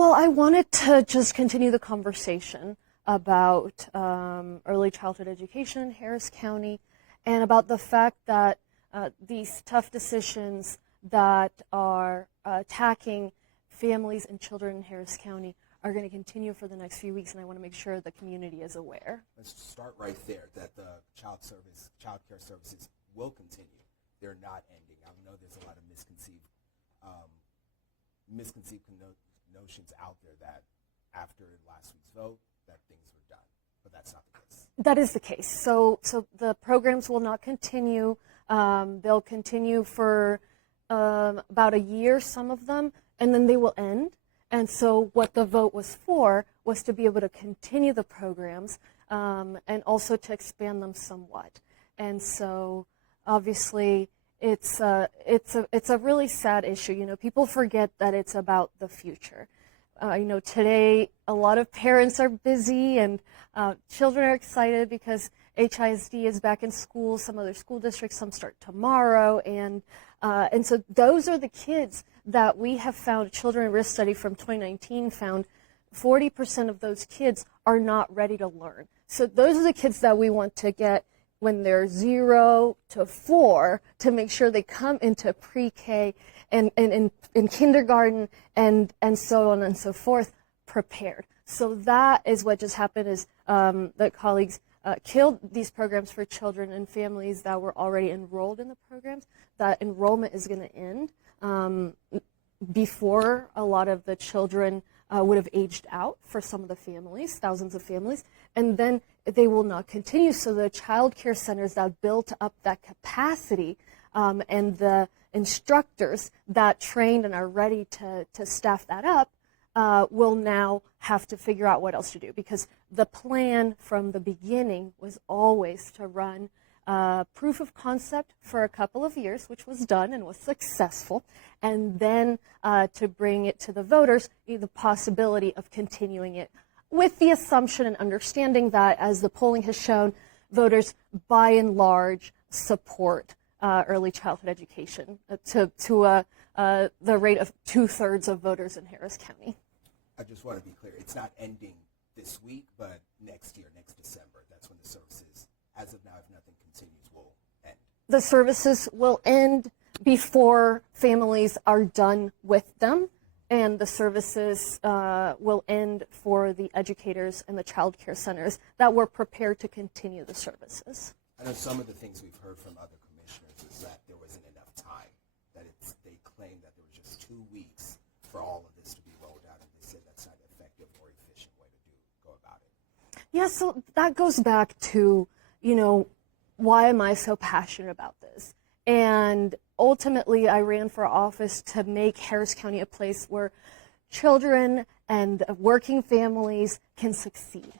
Well, I wanted to just continue the conversation about early childhood education in Harris County and about the fact that these tough decisions that are attacking families and children in Harris County are going to continue for the next few weeks, and I want to make sure the community is aware. Let's start right there, that the child care services will continue. They're not ending. I know there's a lot of misconceived notions out there that after last week's vote that things were done, but that's not the case. That is the case. So the programs will not continue. They'll continue for about a year, some of them, and then they will end. And so what the vote was for was to be able to continue the programs and also to expand them somewhat. And so obviously it's a really sad issue. You know, people forget that it's about the future. You know, today a lot of parents are busy and children are excited because HISD is back in school. Some other school districts, some start tomorrow, and so those are the kids that we have found. Children at Risk Study from 2019 found 40% of those kids are not ready to learn. So those are the kids that we want to get when they're 0 to 4 to make sure they come into pre-K and in kindergarten and so on and so forth prepared. So that is what just happened, is that colleagues killed these programs for children and families that were already enrolled in the programs. That enrollment is going to end before a lot of the children would have aged out for some of the families, thousands of families, and then they will not continue. So the child care centers that built up that capacity and the instructors that trained and are ready to staff that up will now have to figure out what else to do, because the plan from the beginning was always to run proof of concept for a couple of years, which was done and was successful, and then to bring it to the voters, the possibility of continuing it, with the assumption and understanding that, as the polling has shown, voters by and large support early childhood education to the rate of 2/3 of voters in Harris County. I just want to be clear, it's not ending this week, but next year, next December, that's when the services, as of now, if nothing continues, will end. The services will end before families are done with them, and the services will end for the educators and the child care centers that were prepared to continue the services. I know some of the things we've heard from other commissioners is that there wasn't enough time, that they claimed that there was just 2 weeks for all of this to be rolled out, and they said that's not an effective or efficient way to go about it. Yeah, so that goes back to, you know, why am I so passionate about this? And ultimately, I ran for office to make Harris County a place where children and working families can succeed.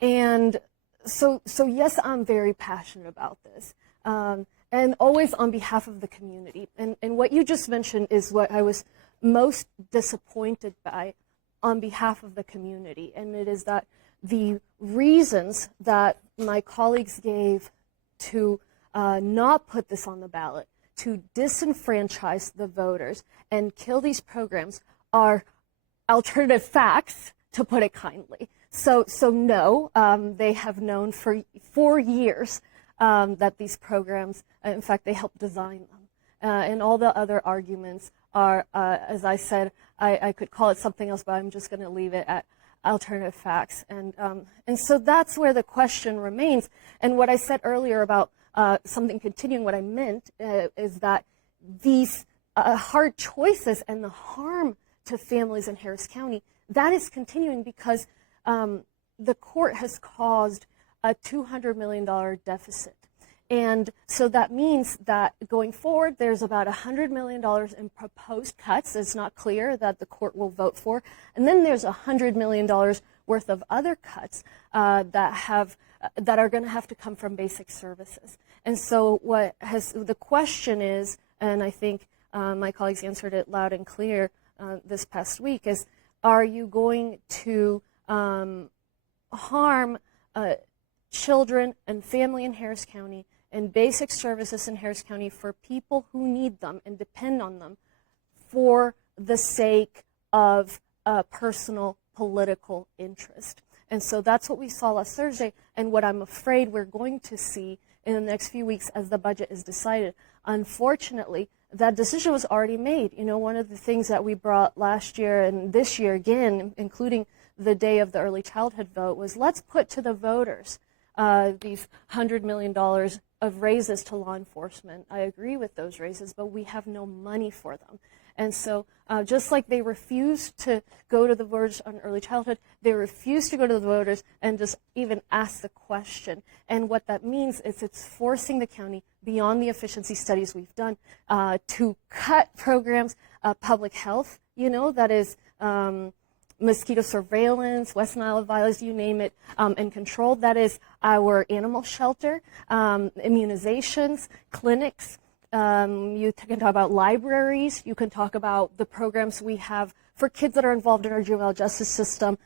And so yes, I'm very passionate about this, and always on behalf of the community. And what you just mentioned is what I was most disappointed by on behalf of the community, and it is that the reasons that my colleagues gave to not put this on the ballot, to disenfranchise the voters and kill these programs, are alternative facts, to put it kindly. So no, they have known for 4 years that these programs, in fact, they helped design them. And all the other arguments are, as I said, I could call it something else, but I'm just going to leave it at alternative facts. And so that's where the question remains. And what I said earlier about something continuing, what I meant is that these hard choices and the harm to families in Harris County, that is continuing because the court has caused a $200 million deficit. And so that means that going forward, there's about $100 million in proposed cuts. It's not clear that the court will vote for. And then there's $100 million worth of other cuts that are going to have to come from basic services. And so the question is, and I think my colleagues answered it loud and clear this past week, is, are you going to harm children and family in Harris County and basic services in Harris County for people who need them and depend on them for the sake of personal political interest. And so that's what we saw last Thursday, and what I'm afraid we're going to see in the next few weeks as the budget is decided. Unfortunately, that decision was already made. You know, one of the things that we brought last year and this year again, including the day of the early childhood vote, was let's put to the voters these $100 million of raises to law enforcement. I agree with those raises, but we have no money for them. And so just like they refused to go to the voters on early childhood, they refused to go to the voters and just even ask the question. And what that means is it's forcing the county, beyond the efficiency studies we've done, to cut programs, public health, you know, that is mosquito surveillance, West Nile virus, you name it, and control. That is our animal shelter, immunizations, clinics. You can talk about libraries. You can talk about the programs we have for kids that are involved in our juvenile justice system,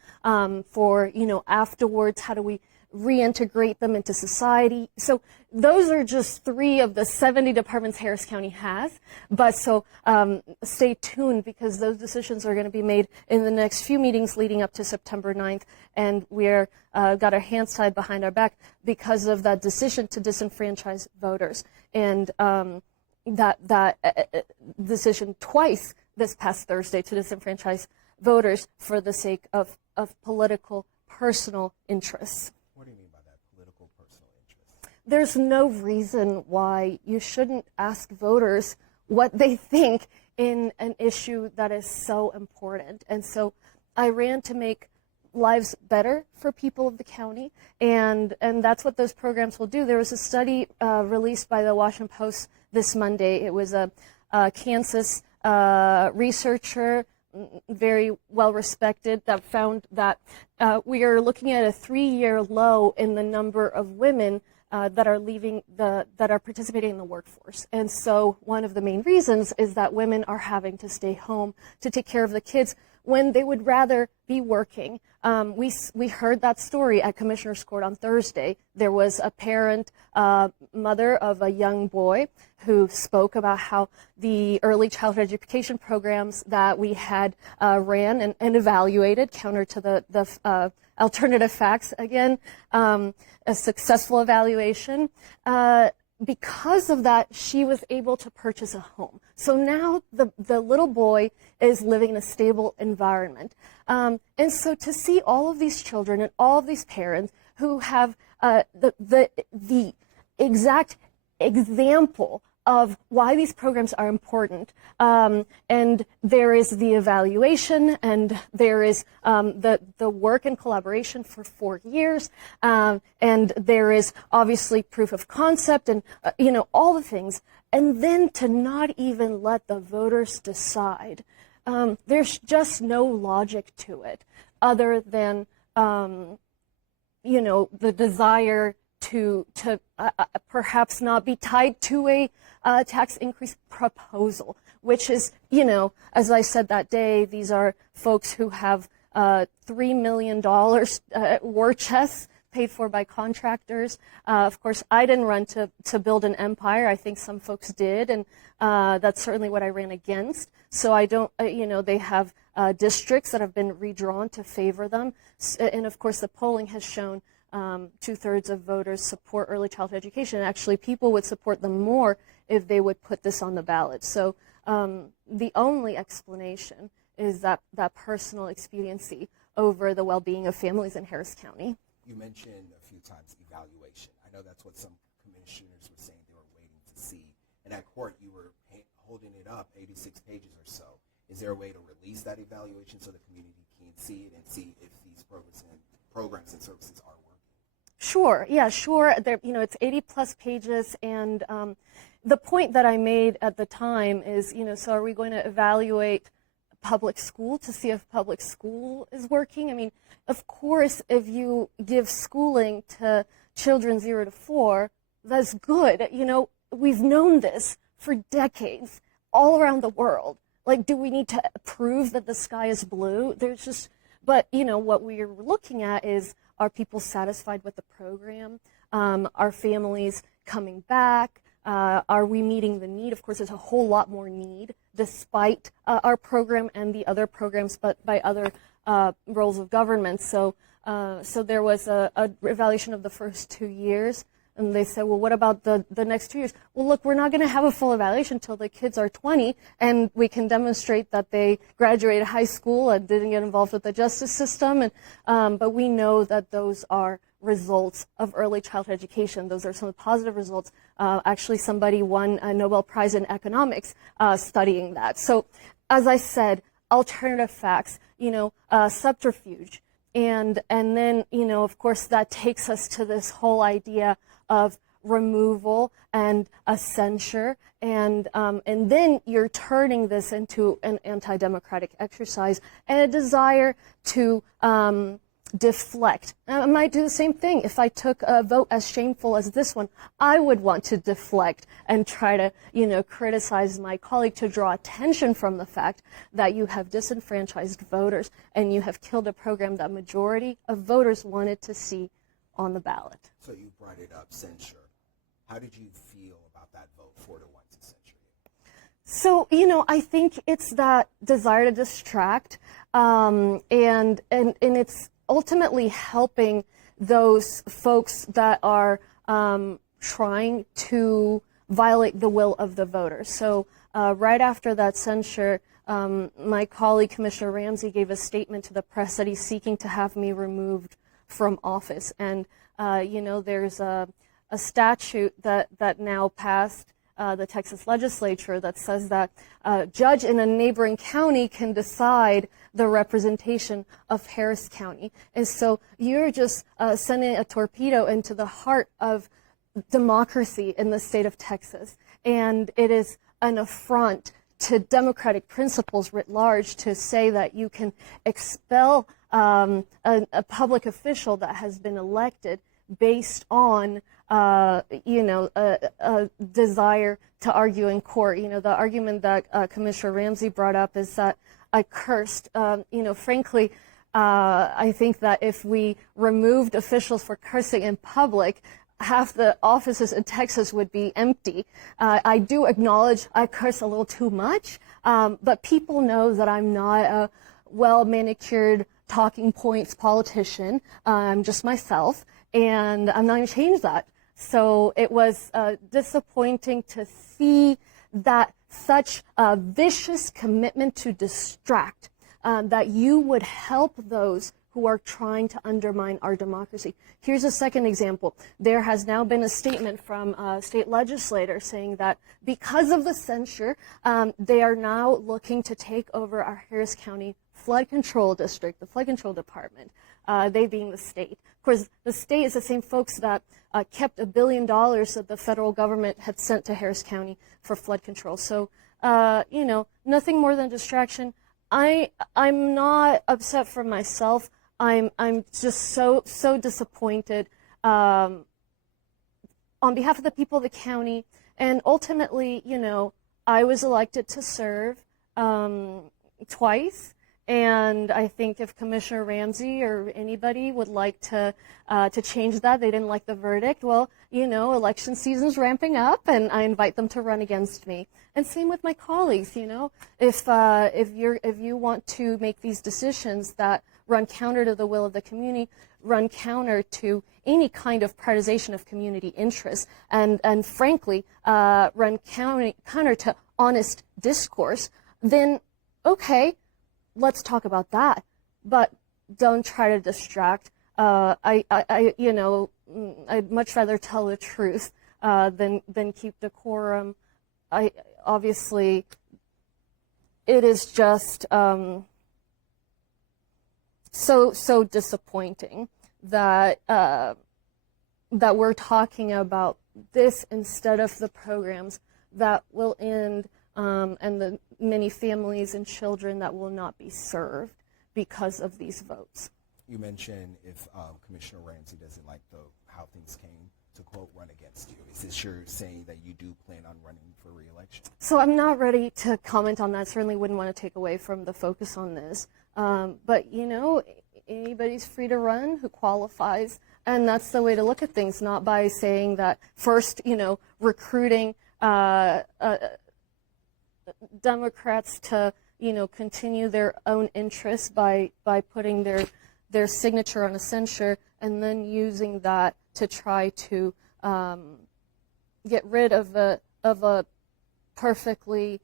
for, you know, afterwards, how do we reintegrate them into society. So those are just 3 of the 70 departments Harris County has. But so stay tuned, because those decisions are going to be made in the next few meetings leading up to September 9th. And we're got our hands tied behind our back because of that decision to disenfranchise voters. And that decision twice this past Thursday to disenfranchise voters for the sake of political, personal interests. What do you mean by that, political, personal interest? There's no reason why you shouldn't ask voters what they think in an issue that is so important. And so I ran to make lives better for people of the county, and that's what those programs will do. There was a study released by the Washington Post this Monday. It was a Kansas researcher, very well respected, that found that we are looking at a 3-year low in the number of women that are participating in the workforce. And so one of the main reasons is that women are having to stay home to take care of the kids when they would rather be working. We heard that story at Commissioner's Court on Thursday. There was a parent, mother of a young boy, who spoke about how the early childhood education programs that we had ran and evaluated, counter to the alternative facts, again, a successful evaluation. Because of that, she was able to purchase a home. So now the little boy is living in a stable environment. And so to see all of these children and all of these parents who have the exact example of why these programs are important, and there is the evaluation, and there is the work and collaboration for 4 years, and there is obviously proof of concept, and you know, all the things, and then to not even let the voters decide. There's just no logic to it, other than you know, the desire to perhaps not be tied to a tax increase proposal, which is, you know, as I said that day, these are folks who have $3 million war chests paid for by contractors. Of course, I didn't run to build an empire. I think some folks did, and that's certainly what I ran against. So I don't, you know, they have districts that have been redrawn to favor them. And of course, the polling has shown 2/3 of voters support early childhood education. Actually, people would support them more if they would put this on the ballot. So the only explanation is that personal expediency over the well-being of families in Harris County. You mentioned a few times evaluation. I know that's what some commissioners were saying they were waiting to see. And at court, you were holding it up, 86 pages or so. Is there a way to release that evaluation so the community can see it and see if these programs and services are working? Sure. Yeah, sure. There, you know, it's 80+ pages, and the point that I made at the time is, you know, so are we going to evaluate public school to see if public school is working? I mean, of course, if you give schooling to children 0 to 4, that's good. You know, we've known this for decades all around the world. Like, do we need to prove that the sky is blue? There's just, but, you know, what we're looking at is, are people satisfied with the program? Are families coming back? Are we meeting the need? Of course, there's a whole lot more need despite our program and the other programs, but by other roles of government. So there was a evaluation of the first 2 years. And they said, well, what about the next 2 years? Well, look, we're not going to have a full evaluation until the kids are 20, and we can demonstrate that they graduated high school and didn't get involved with the justice system. And but we know that those are results of early childhood education. Those are some positive results. Actually, somebody won a Nobel Prize in economics studying that. So, as I said, alternative facts, subterfuge. And then, of course, that takes us to this whole idea of removal and a censure, and then you're turning this into an anti-democratic exercise and a desire to deflect. I might do the same thing. If I took a vote as shameful as this one, I would want to deflect and try to, criticize my colleague to draw attention from the fact that you have disenfranchised voters and you have killed a program that majority of voters wanted to see on the ballot. So you brought it up, censure. How did you feel about that vote 4-1 to censure you? So, I think it's that desire to distract, and it's ultimately helping those folks that are trying to violate the will of the voters. So right after that censure, my colleague, Commissioner Ramsey, gave a statement to the press that he's seeking to have me removed from office. And, there's a statute that now passed the Texas legislature that says that a judge in a neighboring county can decide the representation of Harris County. And so you're just sending a torpedo into the heart of democracy in the state of Texas. And it is an affront to democratic principles writ large to say that you can expel a public official that has been elected based on a desire to argue in court. The argument that Commissioner Ramsey brought up is that I cursed. Frankly, I think that if we removed officials for cursing in public, half the offices in Texas would be empty. I do acknowledge I curse a little too much, but people know that I'm not a well-manicured talking points politician. I'm just myself, and I'm not going to change that. So it was disappointing to see that such a vicious commitment to distract, that you would help those who are trying to undermine our democracy. Here's a second example. There has now been a statement from a state legislator saying that because of the censure, they are now looking to take over our Harris County flood control district, the flood control department, they being the state. Of course, the state is the same folks that kept $1 billion that the federal government had sent to Harris County for flood control. So, nothing more than distraction. I'm not upset for myself. I'm just so disappointed on behalf of the people of the county. And ultimately, I was elected to serve twice. And I think if Commissioner Ramsey or anybody would like to change that, they didn't like the verdict, well, election season's ramping up, and I invite them to run against me. And same with my colleagues, if you want to make these decisions that run counter to the will of the community, run counter to any kind of prioritization of community interests, and frankly, run counter to honest discourse, then okay, let's talk about that, but don't try to distract. I'd much rather tell the truth than keep decorum. Obviously, it is just so disappointing that that we're talking about this instead of the programs that will end and the many families and children that will not be served because of these votes. You mentioned if Commissioner Ramsey doesn't like how things came, to quote, run against you. Is this your saying that you do plan on running for re-election? So I'm not ready to comment on that. Certainly wouldn't want to take away from the focus on this. But, anybody's free to run who qualifies And that's the way to look at things, not by saying that first, recruiting Democrats to, continue their own interests by putting their signature on a censure, and then using that to try to get rid of a perfectly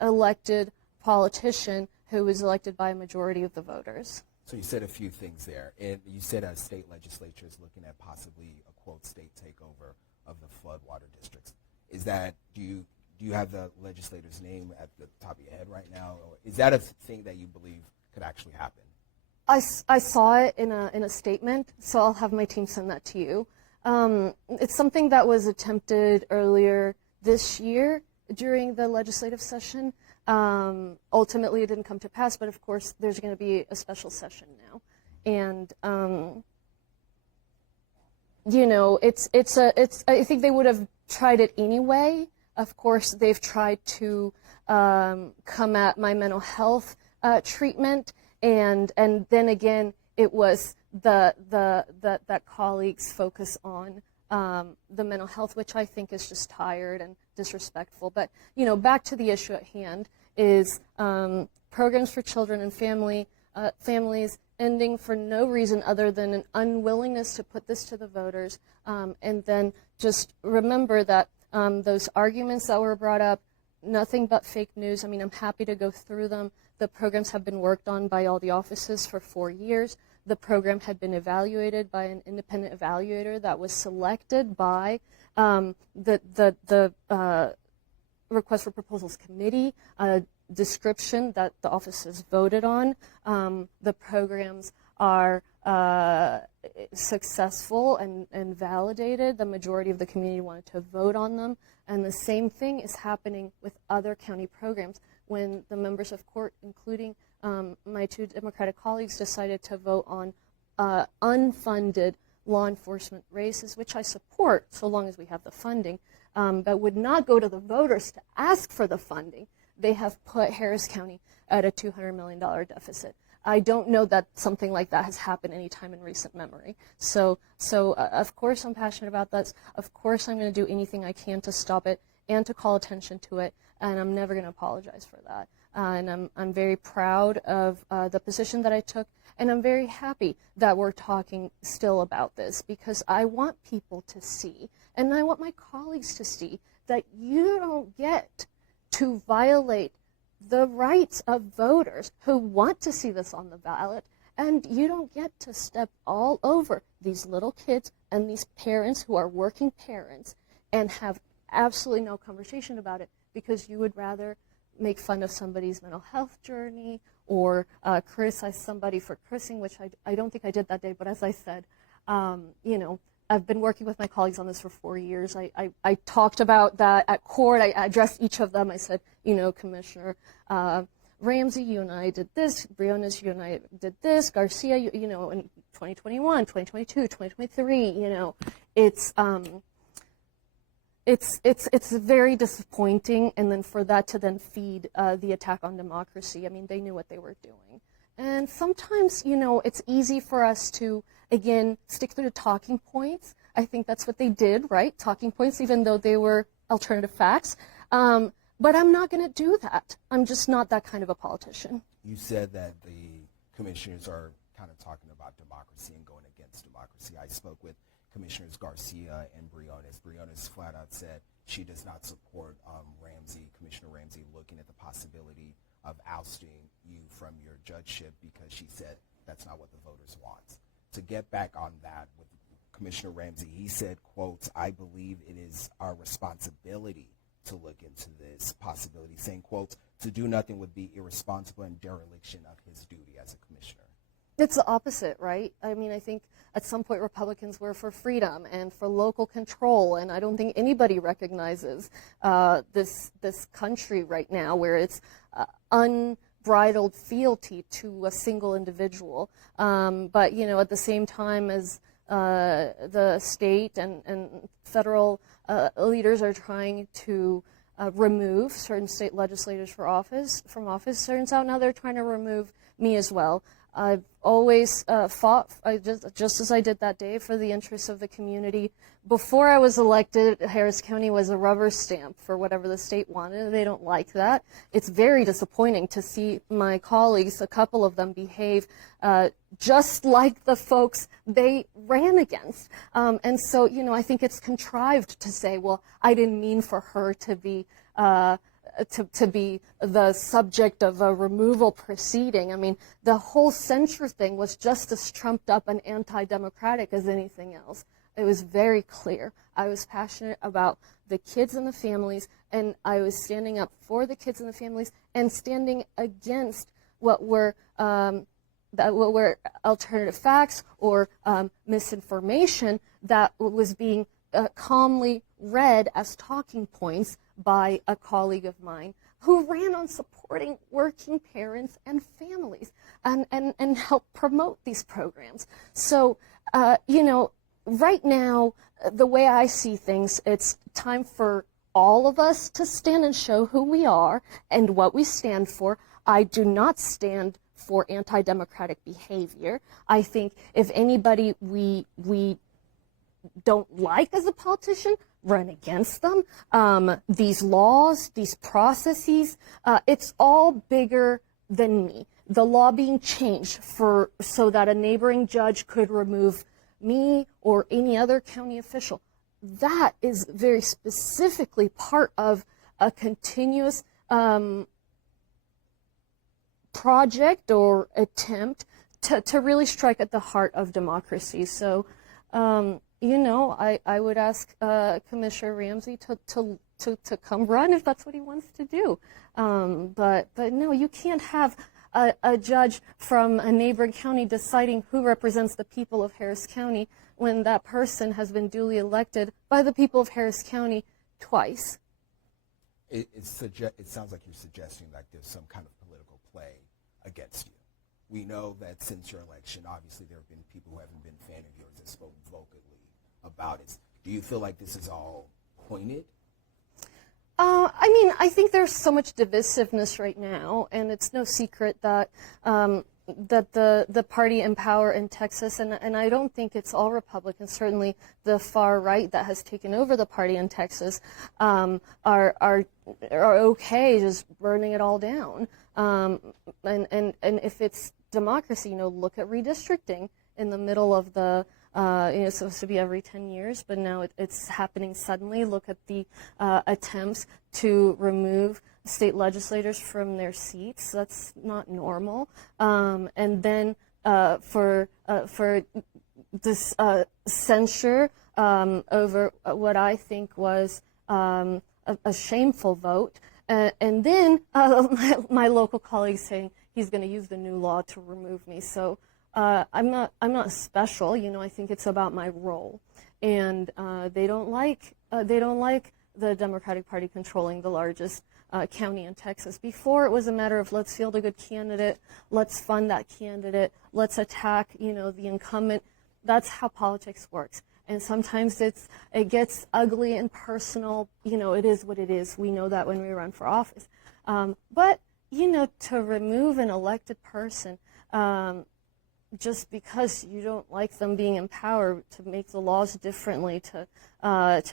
elected politician who was elected by a majority of the voters. So you said a few things there. And you said a state legislature is looking at possibly a, quote, state takeover of the floodwater districts. Is that, do you have the legislator's name at the top of your head right now? Or is that a thing that you believe could actually happen? I saw it in a statement, so I'll have my team send that to you. It's something that was attempted earlier this year during the legislative session. Ultimately, it didn't come to pass, but of course, there's going to be a special session now, and I think they would have tried it anyway. Of course, they've tried to come at my mental health treatment, and then again, it was that colleagues focus on the mental health, which I think is just tired and disrespectful. But back to the issue at hand is programs for children and families ending for no reason other than an unwillingness to put this to the voters. And then just remember that those arguments that were brought up, nothing but fake news. I mean, I'm happy to go through them. The programs have been worked on by all the offices for 4 years. The program had been evaluated by an independent evaluator that was selected by the Request for Proposals Committee, a description that the offices voted on. The programs are successful and validated. The majority of the community wanted to vote on them. And the same thing is happening with other county programs. When the members of court, including my two Democratic colleagues, decided to vote on unfunded law enforcement races, which I support so long as we have the funding, but would not go to the voters to ask for the funding, they have put Harris County at a $200 million deficit. I don't know that something like that has happened any time in recent memory. So of course I'm passionate about this. Of course I'm going to do anything I can to stop it and to call attention to it, and I'm never going to apologize for that. And I'm very proud of the position that I took, and I'm very happy that we're talking still about this, because I want people to see, and I want my colleagues to see, that you don't get to violate the rights of voters who want to see this on the ballot, and you don't get to step all over these little kids and these parents who are working parents and have absolutely no conversation about it, because you would rather make fun of somebody's mental health journey or criticize somebody for cursing, which I don't think I did that day. But as I said, I've been working with my colleagues on this for 4 years. I talked about that at court. I addressed each of them. I said, Commissioner Ramsey, you and I did this. Briones, you and I did this. Garcia, in 2021, 2022, 2023, it's very disappointing, and then for that to then feed the attack on democracy. I mean, they knew what they were doing. And sometimes, it's easy for us to, again, stick to the talking points. I think that's what they did, right? Talking points, even though they were alternative facts. But I'm not going to do that. I'm just not that kind of a politician. You said that the commissioners are kind of talking about democracy and going against democracy. I spoke with Commissioners Garcia and Briones. Briones flat out said she does not support Commissioner Ramsey, looking at the possibility of ousting you from your judgeship, because she said that's not what the voters want. To get back on that with Commissioner Ramsey, he said, quote, "I believe it is our responsibility to look into this possibility," saying, quote, "to do nothing would be irresponsible and dereliction of his duty as a commissioner." It's the opposite, right? I mean, I think at some point Republicans were for freedom and for local control, and I don't think anybody recognizes this country right now where it's unbridled fealty to a single individual. But, at the same time as the state and federal leaders are trying to remove certain state legislators from office, turns out now they're trying to remove me as well. I've always fought, just as I did that day, for the interests of the community. Before I was elected, Harris County was a rubber stamp for whatever the state wanted. They don't like that. It's very disappointing to see my colleagues, a couple of them, behave just like the folks they ran against. And so, I think it's contrived to say, well, I didn't mean for her to be to be the subject of a removal proceeding. I mean, the whole censure thing was just as trumped up and anti-democratic as anything else. It was very clear. I was passionate about the kids and the families, and I was standing up for the kids and the families and standing against what were alternative facts or misinformation that was being calmly read as talking points by a colleague of mine who ran on supporting working parents and families and helped promote these programs. So, right now, the way I see things, it's time for all of us to stand and show who we are and what we stand for. I do not stand for anti-democratic behavior. I think if anybody we don't like as a politician, run against them. These laws, these processes, it's all bigger than me. The law being changed so that a neighboring judge could remove me or any other county official, that is very specifically part of a continuous project or attempt to really strike at the heart of democracy. So, I would ask Commissioner Ramsey to come run if that's what he wants to do. But no, you can't have a judge from a neighboring county deciding who represents the people of Harris County when that person has been duly elected by the people of Harris County twice. It sounds like you're suggesting like there's some kind of political play against you. We know that since your election, obviously there have been people who haven't been a fan of yours that spoke vocally about it. Do you feel like this is all pointed? I think there's so much divisiveness right now, and it's no secret that that the party in power in Texas, and I don't think it's all Republicans, certainly the far right that has taken over the party in Texas, are okay just burning it all down. And if it's democracy, look at redistricting in the middle of the it's supposed to be every 10 years, but now it's happening suddenly. Look at the attempts to remove state legislators from their seats. That's not normal. And then for this censure over what I think was a shameful vote, and then my local colleague saying he's going to use the new law to remove me. So. I'm not special, I think it's about my role, and they don't like the Democratic Party controlling the largest county in Texas. Before, it was a matter of let's field a good candidate, let's fund that candidate, let's attack the incumbent. That's how politics works, and sometimes it gets ugly and personal. It is what it is. We know that when we run for office, but to remove an elected person. Just because you don't like them being in power, to make the laws differently, to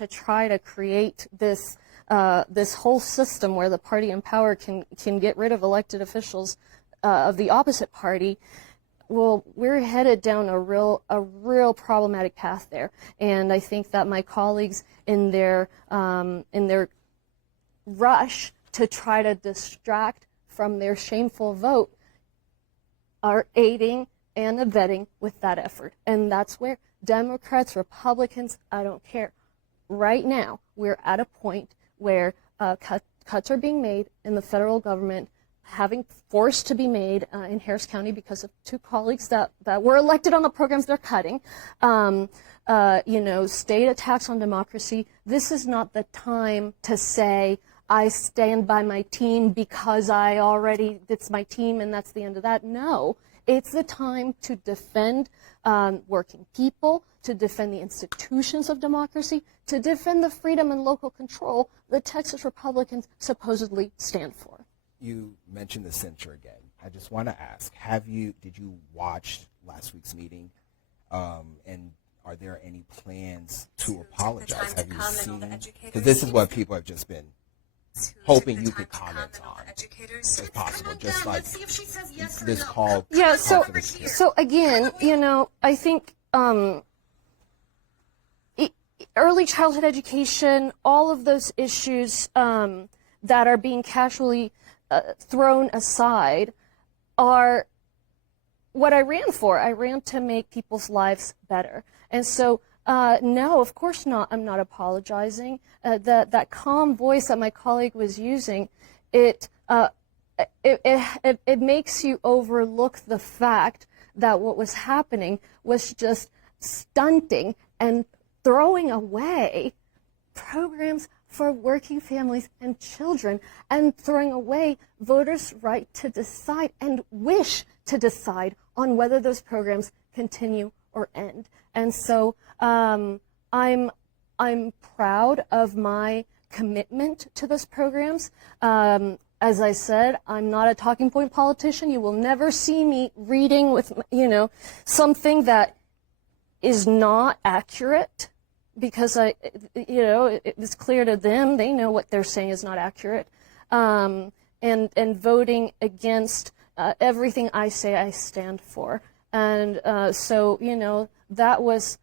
try to create this whole system where the party in power can get rid of elected officials of the opposite party. Well, we're headed down a real problematic path there, and I think that my colleagues in their rush to try to distract from their shameful vote are aiding and abetting with that effort. And that's where Democrats, Republicans, I don't care. Right now, we're at a point where cuts are being made in the federal government, having forced to be made in Harris County because of two colleagues that were elected on the programs they're cutting. State attacks on democracy. This is not the time to say, I stand by my team because it's my team and that's the end of that. No. It's the time to defend working people, to defend the institutions of democracy, to defend the freedom and local control the Texas Republicans supposedly stand for. You mentioned the censure again. I just want to ask, did you watch last week's meeting? And are there any plans to apologize? Have you seen? Because this is what people have just been hoping you could comment on, if possible. Just like this call. Yeah. Call for this hearing. So again, I think early childhood education, all of those issues that are being casually thrown aside are what I ran for. I ran to make people's lives better. And so, no, of course not. I'm not apologizing. That calm voice that my colleague was using, it makes you overlook the fact that what was happening was just stunting and throwing away programs for working families and children, and throwing away voters' right to decide and wish to decide on whether those programs continue or end. And so I'm proud of my commitment to those programs. As I said, I'm not a talking point politician. You will never see me reading with, something that is not accurate, because it's clear to them. They know what they're saying is not accurate, and voting against everything I say I stand for. And so that was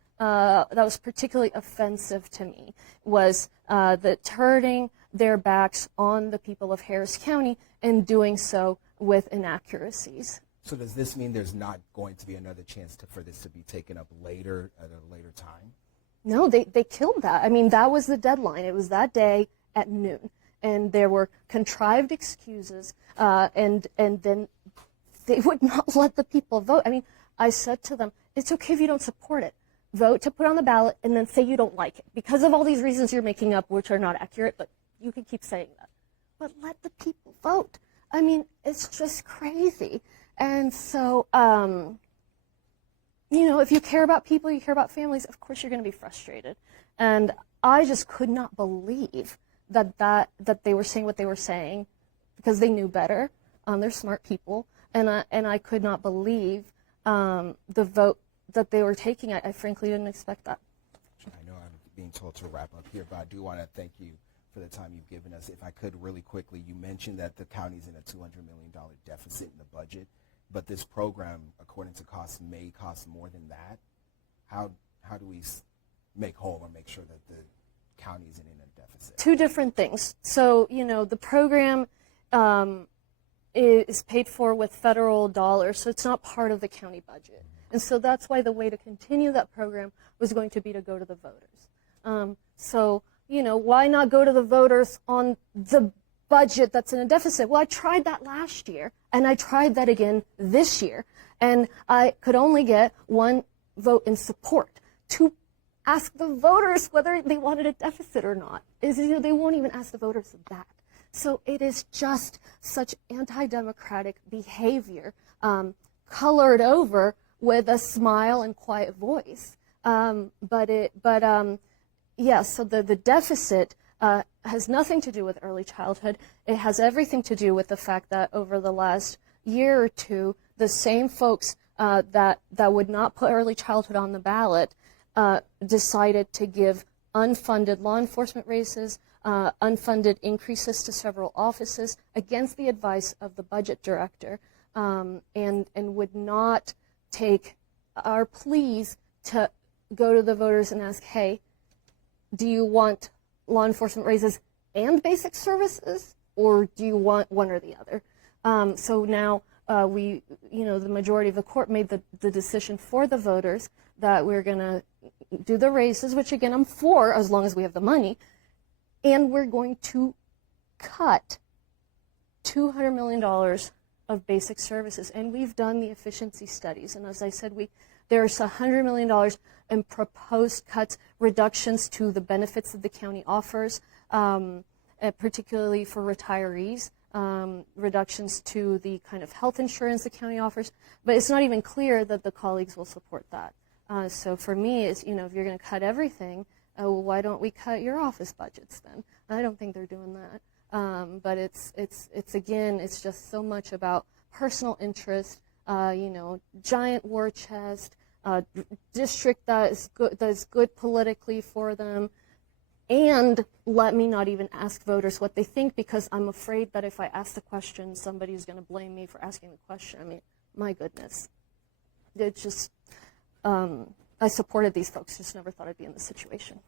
particularly offensive to me, was the turning their backs on the people of Harris County and doing so with inaccuracies. So does this mean there's not going to be another chance for this to be taken up later at a later time? No, they killed that. I mean, that was the deadline. It was that day at noon, and there were contrived excuses, and then they would not let the people vote. I mean, I said to them, it's okay if you don't support it. Vote to put on the ballot, and then say you don't like it because of all these reasons you're making up, which are not accurate, but you can keep saying that. But let the people vote. I mean, it's just crazy. And so, if you care about people, you care about families, of course you're going to be frustrated. And I just could not believe that they were saying what they were saying, because they knew better. They're smart people. And I could not believe the vote that they were taking. I frankly didn't expect that. I know I'm being told to wrap up here, but I do want to thank you for the time you've given us. If I could really quickly, you mentioned that the county's in a $200 million deficit in the budget, but this program, according to costs, may cost more than that. How do we make whole or make sure that the county isn't in a deficit? Two different things. So, the program is paid for with federal dollars, so it's not part of the county budget. And so that's why the way to continue that program was going to be to go to the voters. Why not go to the voters on the budget that's in a deficit? Well, I tried that last year, and I tried that again this year, and I could only get one vote in support to ask the voters whether they wanted a deficit or not. They won't even ask the voters that. So it is just such anti-democratic behavior, colored over with a smile and quiet voice. So the deficit has nothing to do with early childhood. It has everything to do with the fact that over the last year or two, the same folks that would not put early childhood on the ballot decided to give unfunded law enforcement raises, unfunded increases to several offices against the advice of the budget director, and would not take our pleas to go to the voters and ask, hey, do you want law enforcement raises and basic services, or do you want one or the other? So now the majority of the court made the decision for the voters that we're going to do the raises, which again I'm for as long as we have the money, and we're going to cut $200 million of basic services. And we've done the efficiency studies, and as I said, there's $100 million in proposed cuts, reductions to the benefits that the county offers, particularly for retirees, reductions to the kind of health insurance the county offers. But it's not even clear that the colleagues will support that. So for me, if you're going to cut everything, why don't we cut your office budgets then? I don't think they're doing that. But it's just so much about personal interest, giant war chest, district that is good politically for them, and let me not even ask voters what they think, because I'm afraid that if I ask the question, somebody's going to blame me for asking the question. I mean, my goodness. It's just, I supported these folks, just never thought I'd be in this situation.